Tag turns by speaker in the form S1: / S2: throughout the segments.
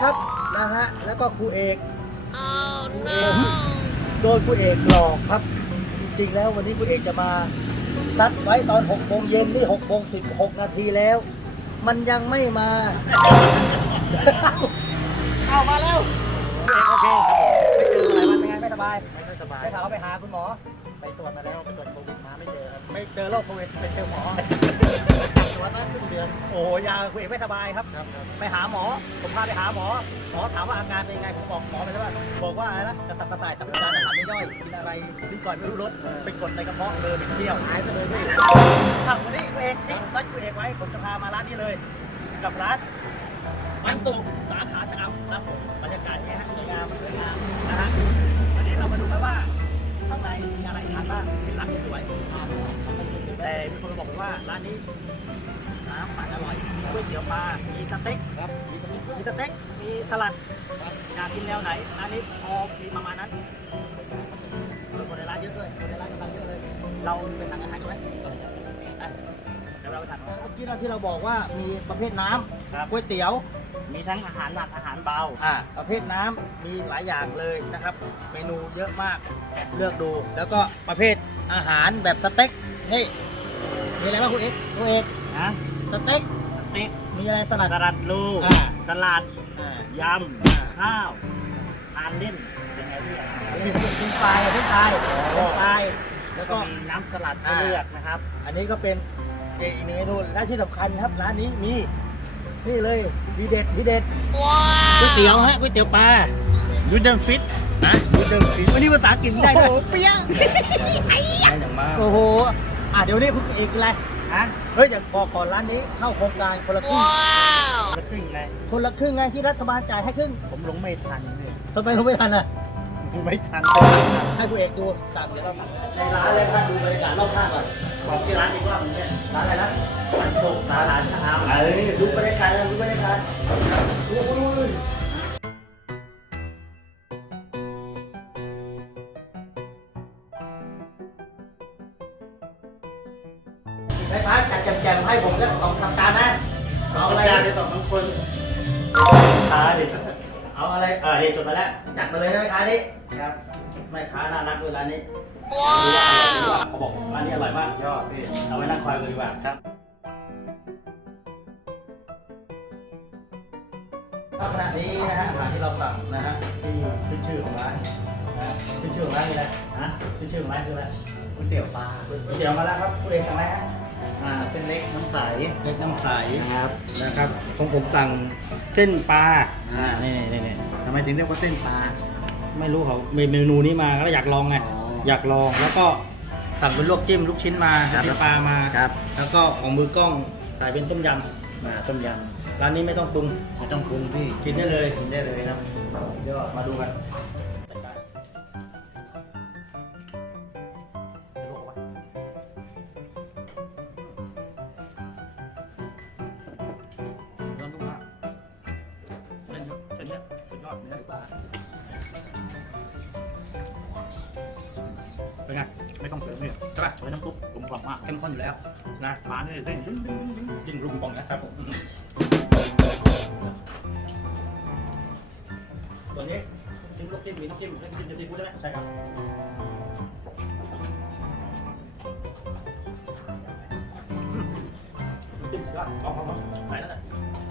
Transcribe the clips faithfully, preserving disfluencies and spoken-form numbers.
S1: ครับนะฮะแล้วก็ครูเอกครูเอกโดนครูเอกหลอกครับจริงๆแล้ววันนี้ครูเอกจะมานัดไว้ตอนหกโมงเย็นนี่หกโมงสิบหกนาทีแล้วมันยังไม่มาเอามาแล้วโอเคโอเคไม่เจออะไรมันเป็นไงไม่สบายไม่สบายได้ข่าวว่าไปหาคุณหมอไปตรวจมาแล้วไปตรวจโควิดมาไม่เจอครับไม่เจอโรคโควิดไปเจอหมอตรวจมาครึ่งเดือนโอ้ยาคุณเอกไม่สบายครับไปหาหมอผมพาไปหาหมอหมอถามว่าอาการเป็นยังไงผมบอกหมอไปแล้วว่าบอกว่าอะไรนะกระสับกระส่ายตับจานอาหารไม่ย่อยกินอะไรกินก่อนไม่รู้รสเป็นกรดในกระเพาะเลยเป็นเที่ยวหายซะเลยไม่ถ้าวันนี้คุณเอกที่นัดคุณเอกไว้ผมจะพามาร้านนี้เลยกับร้านมันตุกสาขาชะอำครับผมบรรยากาศเป็นไงฮะสวยงามสวยงามนะฮะวันนี้เรามาดูกันว่าข้างในมีอะไรทานบ้างเป็นร้านที่สวยแต่มีคนบอกว่าร้านนี้น้ำปั่นอร่อยมีก๋วยเตี๋ยวปลามีสเต็กครับมีสเต็กมีสลัดอยากกินแนวไหนร้านนี้พอมีประมาณนั้นคนในร้านเยอะด้วยคนในร้านกำลังเยอะเลยเราไปสั่งอาหารกันไหมเดี๋ยวเราไปสั่งเมื่อกี้เราที่เราบอกว่ามีประเภทน้ำก๋วยเตี๋ยวมีทั้งอาหารหนักอาหารเบาอ่าประเภทน้ำมีหลายอย่างเลยนะครับเมนูเยอะมากเลือกดูแล้วก็ประเภทอาหารแบบสเต็กนี่มีอะไรบ้างคุณเอกคุณเอกนะสเต็กสเต็กมีอะไรสลัดสลัดลูกสลัดยำข้าวทานเล่นเป็นไงพี่อันนี้เป็นปลายเป็นปลายเป็นปลายแล้วก็มีน้ำสลัดเลือกนะครับอันนี้ก็เป็นเอกเมนูและที่สำคัญครับร้านนี้มีนี่เลยทีเด็ดทีเด็ดก๋วยเตี๋ยวฮะก๋วยเตี๋ยวปลายูเดนฟิตนะยูเดนฟิตวันนี้ภาษาอังกฤษได้โอ้เปี้ยอย่างมากโอ้โหอ่ะเดี๋ยวนี้คุณเอกอะไรฮะเฮ้ยอย่างบอกก่อนร้านนี้เข้าโครงการคนละครึ่งคนละครึ่งไงคนละครึ่งไงที่รัฐบาลจ่ายให้ครึ่งผมลงไม่ทันเลยทำไมลงไม่ทันอ่ะไม่ทันให้คุณเอกดูสั่งเดี๋ยวเราสั่งในร้านเลยครับดูบรรยากาศรอบข้างก่อนบอกที่ร้านดีกว่าผมเนี่ยร้านอะไรนะมันโศกร้านชะอำเอ้ยดูบรรยากาศดูบรรยากาศโอ้ยแม่ค้าจัดแจมๆให้ผมแล้วสองสามจานนะเอาอะไรจานที่สองบางคนค้าดิเอาอะไรเออดิจดมาแล้วจัดมาเลยนะแม่ค้านี่ครับแม่ค้าน่ารักด้วยร้านนี้ว้าวเขาบอกร้านนี้อร่อยมากยอดพี่เอาไว้นั่งคอยเลยดีกว่าครับขณะนี้นะฮะอาหารที่เราสั่งนะฮะที่ขึ้นชื่อของร้านนะขึ้นชื่อของร้านนี่แหละนะขึ้นชื่อของร้านคืออะไรก๋วยเตี๋ยวปลาก๋วยเตี๋ยวมาแล้วครับคุณเอกสั่งอะไรฮะอ่าเส้นเล็กน้ำใสเล็กน้ำใสนะครับนะครับของผมสั่งเส้นปลาอ่านี่นี่นี่ทำไมถึงเรียกว่าเส้นปลาไม่รู้เขาเมนูนี้มาก็อยากลองไงอยากลองแล้วก็สั่งเป็นลวกจิ้มลูกชิ้นมาเป็นปลามาครับแล้วก็ของมือกล้องใส่เป็นต้มยำมาต้มยำร้านนี้ไม่ต้องปรุงไม่ต้องปรุงพี่กินได้เลยกินได้เลยครับเดี๋ยวมาดูกันเป็นไงไม่ต้องเติมเลยใช่ป่ะใช้น้ำซุปกลมกล่อมมากเข้มข้นอยู่แล้วนะปลาเนี่ยเส้นยิ่งรุมกล่องนะครับผมตัวนี้จิ้มลูกจิ้มมีน้ำจิ้มให้จิ้มจะจิ้มใช่ไหมใช่ครับจิ้มก็ลองลองลองไหนแล้วเนี่ย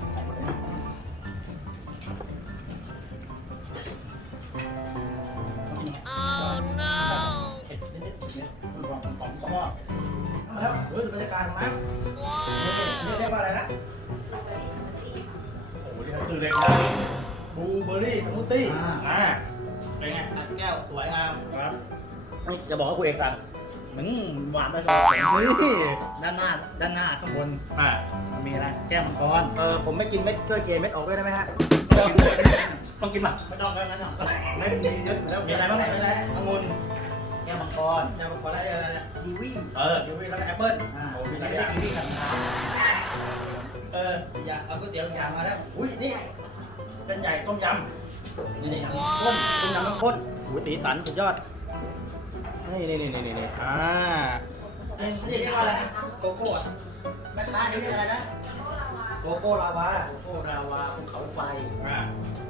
S1: แล้วเฮ้ยบรรยากาศของน้ำว้าวนี่เรียกว่าอะไรนะโอ้โหนี่คือเรียกว่าบลูเบอร์รี่สมูทตี้อ่าเป็นไงแก้วสวยงามครับจะบอกว่าคุณเอกสั่งเหมือนหวานไปสองนี่ด้านหน้าด้านหน้าข้างบนอ่ามีอะไรแก้วมังกรเออผมไม่กินเม็ดช่วยเกลี่ยเม็ดออกด้วยได้ไหมฮะต้องกินป่ะไม่ต้องแล้วไม่ต้องไม่มีเยอะแล้วมีอะไรบ้างไหนมีอะไรองุ่นแก้วมังกรแก้วมังกรแล้วอะไรเนี่ยกีวีเออกีวีแล้วก็แอปเปิ้ลอ่าโอ้มีอะไรกีวีกันเอออยากเอาก๋วยเตี๋ยวอย่างมาแล้วอุ้ยนี่เป็นใหญ่ต้มยำนี่นี่ข้นต้มยำน้ำข้นอุ้ยสีสันสุดยอดนี่นี่นี่นี่นี่อ่านี่เรียกว่าอะไรโกโก้แม่ค้านี่เรียกอะไรนะโกโกโก้ลาวา
S2: โกโก้ราวาภูเขาไฟ
S1: อ่า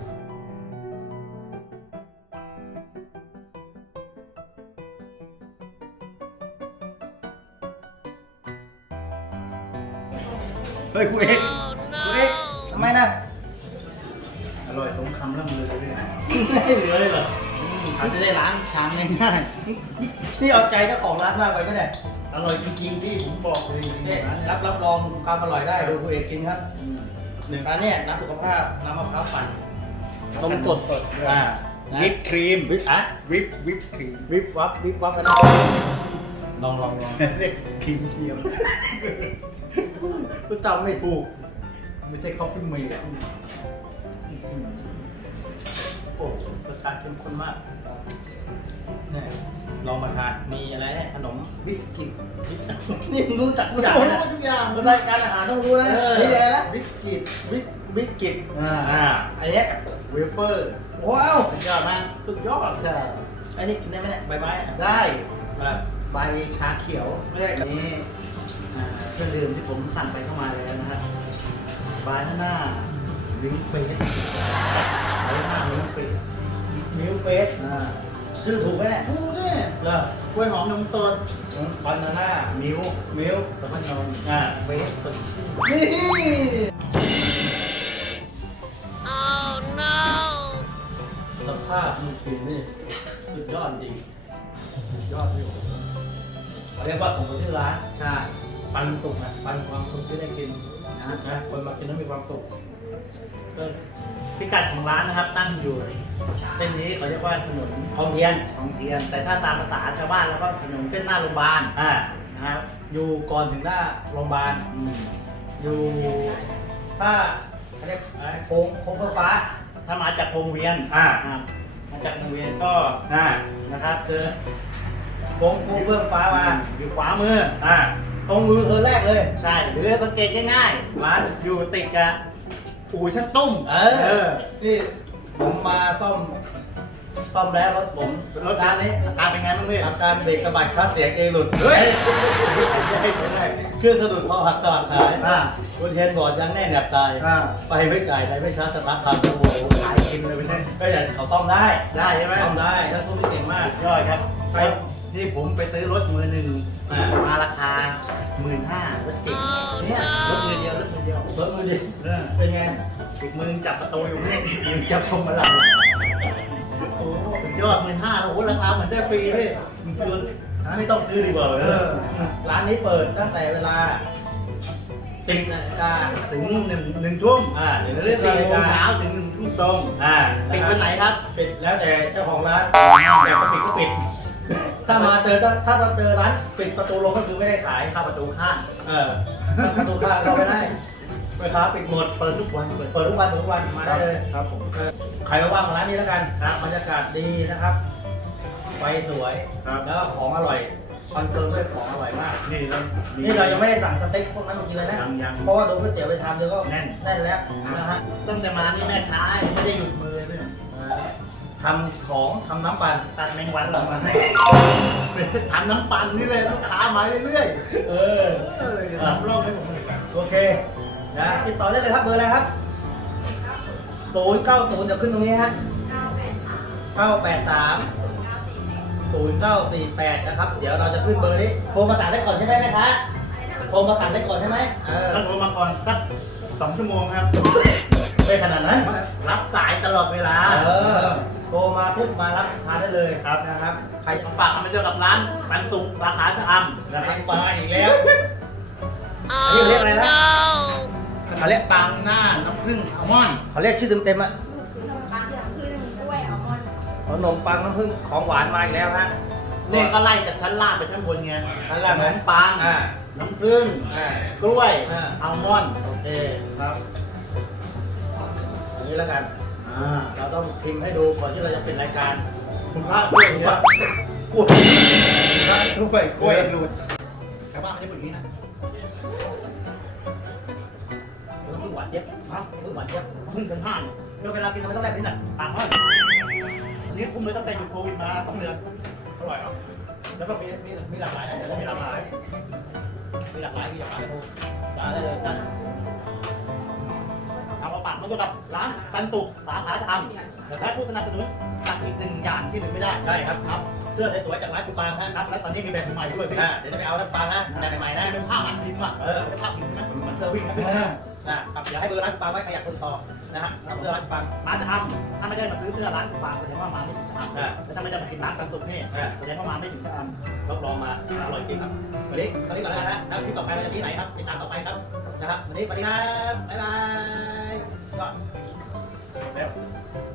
S1: เฮ้ยคุณเอกคุณเอกทำไมนะ
S2: อร่อยสมคำล่ำลือเลยเนี่ย
S1: ไม่เหลือเลยเหรอ
S2: ทำจะได้ล้างชามง่าย
S1: นี่เอาใจเจ้าของร้านมากไปไหมเนี่ย
S2: ๆอร่อยจริงๆที่ผมบอกเลยจริง
S1: นี่
S2: ๆร้านเนี่ย
S1: รับรับรองความอร่อยได้ดูคุณเอกกินครับ
S2: อืม
S1: หนึ่งร้านเนี่ยน้ำสุขภาพน้ำมะพร้าวปั่นนมสดสดอ่า
S2: วิปครีม
S1: วิปอ่ะ
S2: วิปวิปครีม
S1: วิบวับวิบวับกันนะลองลองลอง
S2: เรียกครีมเทียม
S1: ก็จำไม่ถูก
S2: ไม่ใช่คอฟฟี่เมย์อ่ะ
S1: โอ้รสชาติเข้มข้นมากเนี่ยลองมาทานมีอะไรเนี่ยขนม
S2: บิสกิต
S1: นี่รู้จักทุกอย่าง
S2: โอ้
S1: เลย
S2: โห
S1: นะ
S2: ทุกอย่าง
S1: รายการอาหารต้องรู้นะ
S2: เออ
S1: นี่อะไรนะ
S2: บิสกิต
S1: บิสบิสกิต
S2: อ่า
S1: อ่าอันเนี้ย
S2: เวเฟอร์
S1: ว้าว
S2: สุดยอดมาก
S1: สุดยอด
S2: ใช่
S1: อันนี้กินได้ไหมเนี่ยใบไม้เนี่ย
S2: ได้
S1: แบบ
S2: ใบชาเขียว
S1: ไม่ได้
S2: อันนี้อ่าเครื่องดื่มที่ผมสั่งไปเข้ามาแล้วนะฮะบานาน่าลิงเฟสบานาน่าลิงเฟส
S1: มิลเฟส
S2: อ่า
S1: ชื่อถูกไหมเนี่ย
S2: โอ้เนี่ย
S1: เหรอก
S2: ล้วยหอมนมสด
S1: บานาน่า
S2: มิว
S1: มิล
S2: แล้วก็นม
S1: อ่า
S2: เฟสสด
S1: นี่ สภาพมือกินนี่สุดยอดจริงสุดยอดที่ผมเขาเรียกว่าของคนชื่อร้าน
S2: ใช่
S1: ปันสุกนะปันความสุขที่ได้กินนะนะคนมากินแล้วมีความสุขก็
S2: พิกัดของร้านนะครับตั้งอยู่เส้นนี้เขาเรียกว่าถนน
S1: คลองเทียน
S2: ของเทียน แต่ถ้าตามภาษาชาวบ้านแล้วก็ถนนเส้นหน้าโรงพยาบาล
S1: อ่า
S2: นะครับ
S1: อยู่ก่อนถึงหน้าโรงพยาบาล
S2: อืม
S1: อยู่ถ้าเขาเรียกอะไรโค้งโค้งเพื่อฟ้า
S2: ถ้ามาจากวงเวียน
S1: อ่า
S2: นะครับมาจากวงเวียนก็
S1: อ่า
S2: นะครับคือ
S1: โค้งโค้งเพื่อฟ้ามา
S2: อยู่ขวามือ
S1: อ่าตรงรูเธอแรกเลย
S2: ใช่หรือสังเกตง่ายๆร้านอยู่ติดกับอู่ช่างตุ้ม
S1: เออ นี่ผมมาซ่อมซ่อมแล้วรถผม
S2: รถ
S1: ร้านนี้
S2: อาการเป็นไงบ้างพี่
S1: อาการเบรกกระบะคลัตช์เสียงเองหลุด
S2: เฮ้ย
S1: เครื่องสะดุดพอหักตลาดหาย
S2: อ่า
S1: คุณเทนบอร์ดยังแน่นแนบตาย
S2: อ่า
S1: ไปไม่จ่ายไหนไม่ชาร์จสตาร์ททำโอ้โห
S2: ขายกินเลยพี่เนี่ย
S1: ก็อย่างเขาต้องได้
S2: ได้ใช่ไหม
S1: ต้องได้ถ้าตู้ที่เก่งมาก
S2: ยอดครับ
S1: ไป
S2: นี่ผมไปซื้อรถมือหนึ่ง
S1: อ่า
S2: มาราคาหมื่นห้ารถเก่ง
S1: เนี่ย
S2: รถมือเดียวรถมือเดียว
S1: รถมือดิ
S2: เออ
S1: เป็นไง
S2: อีกมือจับประตูอยู่เนี่ยอีกมือจับพวงมาลัยโอ้สุดยอดหมื่นห้าโอ้โหราคาเหมือนได้ฟรีเลย
S1: ไม่ต้องซื้อดีกว่าเลย
S2: เออ
S1: ร้านนี้เปิดตั้งแต่เวลาสิบนาฬิกา
S2: ถึงหนึ่งหนึ่งทุ่ม
S1: อ่าเดี๋ยว
S2: ห
S1: เรา
S2: รื
S1: เรื่
S2: อ
S1: อง
S2: สี่
S1: นาฬิ
S2: โมง
S1: กา
S2: เช้าถึงหนึ่งทุ่มตรง
S1: อ่า
S2: ปิดวันไหนครับ
S1: ปิดแล้วแต่เจ้าของร้านอยากจะปิดก็ปิด ถ้ามาเจอถ้าถ้ามาเจอร้านปิดประตูลงก็คือไม่ได้ขาย
S2: เข้าประตูข้าง
S1: เออถ้าประตูข้างเราไม่ได้แม่ค้าปิดหมด
S2: เปิดทุกวันเปิด
S1: เปิดทุกวันทุกวันมาได้เลย
S2: ครับผม
S1: เออใครมาว่างมาร้านนี้แล้วกันครับบรรยากาศดีนะครับ ไฟสวย
S2: ครับ
S1: แล้วก็ของอร่อยคอนเฟิร์มด้วยของอร่อยมาก
S2: นี่เรา
S1: นี่เรายังไม่ได้สั่งสเต็กพวกนั้นมากินเลยนะ
S2: ยังยัง
S1: เพราะว่าโดนก๋วยเตี๋ยวไปทำเดี๋ยวก็
S2: แน่น
S1: แน่นแล้วนะฮะ
S2: ตั้งแต่มานี่แม่ค้าไม่ได้หยุดมือเลย
S1: เออทำของทำน้ำปั่น
S2: ตัดแมงวันเรามาทำน้ำปั่นนี่เลยลูกค้ามาเรื่อย
S1: เออ
S2: ๆเออทำรอบให้ผมเลย
S1: โอเคนะติดต่อได้เลยครับเบอร์อะไรครับศูนย์เก้าศูนย์เดี๋ยวขึ้นตรงนี้ฮะเก้าแปดสามศูนย์เก้าสี่แปดนะครับ เดี๋ยวเราจะขึ้นเบอร์นี้โทรมาสั่งได้ก่อนใช่ไหมแม่ค้าโทรมาสั่งได้ก่อนใช่ไหมเออ
S2: ถ้าโทรมาก่อนสักสองชั่วโมงครับ
S1: ไม่ขนาดนั้น
S2: รับสายตลอดเวลา
S1: เออโทรมาปุ๊บมารับทานได้เลยครับนะครับใคร
S2: ฝากคำไปเจอกับร้านปันสุกสาขาชะอำนะครับมาอีกแล้ว
S1: อันนี้เขาเรียกอะไรนะ
S2: เขาเรียกปังหน้าน้ำผึ้งอัลมอนด์
S1: เขาเรียกชื่อเต็มๆอะ
S3: ขนมปังเหลืองคือหนึ่งกล้วยอัลมอนด์
S1: ขนมปังน้ำผึ้งของหวานมาอีกแล้วฮะ
S2: นี่ก็ไล่จากชั้นล่างไปชั้นบนไง
S1: ชั้นล่าง
S2: ข
S1: ไหม
S2: นมปัง
S1: อ่า
S2: น้ำผึ้ง
S1: อ่า
S2: กล้วย
S1: อ่า
S2: อัลมอนด์
S1: โอเค
S2: ครับ
S1: อย่างนี้แล้วกัน
S2: อ่า
S1: เราต้องพิมพ์ให้ดูก่อนที่เราจะเป็นรายการ
S2: คุณพระกล้วยเนี่ย
S1: กล้วย
S2: กล้วยกล้วยดูชาวบ้านไม่ใช่แบบนี้นะ
S1: น้ำผึ้งหวานเจี๊ยบน้ำผึ้งหวานเจี๊ยบ
S2: พึ่งกันห้าง
S1: เดี๋ยวเวลากินเราไม่ต้องแลบลิ้นอ่ะ
S2: ปากห้อยอันนี้คุ้มเลยตั้งแต่หยุดโควิดมาสองเดือน
S1: อร่อยครับแล้วก็มีมีมีหลากหลายนะเดี๋ยวเรา
S2: มี
S1: มี
S2: ห
S1: ห
S2: ลา
S1: ลาก ก
S2: ห
S1: ห
S2: ลา
S1: ลาย ยมีหลากหลายมีหลากหลายเลยจ้าได้เลยจ้า
S2: มาตัวกับร้านปันสุกสาขาธรรมและผู้สนับสนุนตัดอีกหนึ่งอย่างที่หนึ่งไม่ได้
S1: ได้ครับ
S2: ครับ
S1: เสื้อสวยๆจากร้านกูปางฮะ
S2: ครับและตอนนี้มีแบบใหม่ด้วยพี่
S1: อ่าเดี๋ยวจะไปเอาร้านปางนะแบบใหม่ๆนะ
S2: เป็นผ้ามันพิมพ์อ่ะ
S1: เออ
S2: เป็นผ้าพิมพ์นะเหมือนเสื้อวิ่งนะพี่
S1: นะครับเดี๋ยวให้เบอร์ร้านกูปางไว้ใครอยากติดต่อนะฮะเอาเสื้อร้านกูปาง
S2: มาจะทำถ้าไม่ได้มาซื้อเสื้อร้านกูปางแสดงว่ามาไม่ถึงจะทำแล้วถ้าไม่ได้มากินร้านปันสุกนี่แสดงว่ามาไม่ถึงจะทำ
S1: รับรองมาอร่อยจริงครับวันนี้ตอนนี้ก่อนแล้วนะฮะแล้วคลิปต่อไปเราจะที่ไหนครับติดตามต่อไปครับนะครับวันนี้สวัสดีครับบ๊ายบายก็
S2: แล้ว